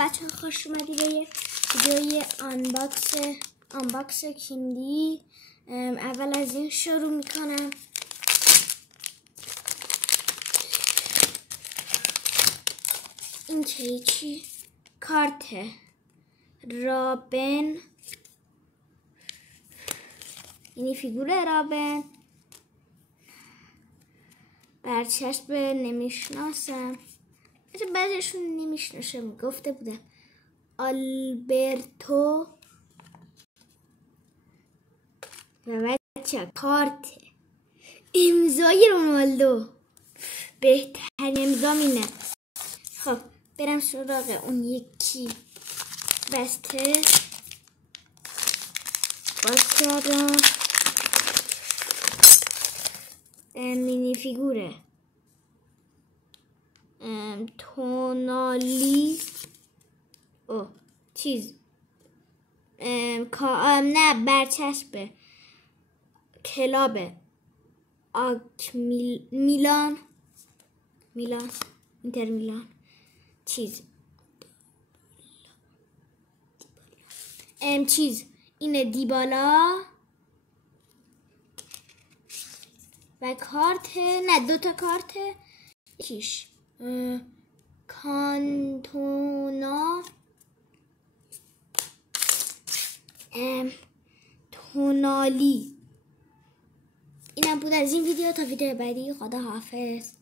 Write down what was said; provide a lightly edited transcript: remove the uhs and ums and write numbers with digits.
بچه ها، خوش اومدی به یه ویدیوی آنباکس کیندی. اول از این شروع میکنم. این چی؟ کارت رابن، اینی فیگور رابن، برچسب نمیشناسم، بعضیشون نمیشناسم، گفته بودم آلبرتو. و بچه کارت امضای رونالدو، بهترین امضا مینه. خب برم سراغ اون یکی بسته باز کردم. مینی فیگوره تونالی نه برچسب کلاب میلان اینتر میلان اینه دیبالا و کارت دوتا کارت کانتونا تونالی. اینم بود از این ویدیو. تا ویدیو بعدی، خدا حافظ.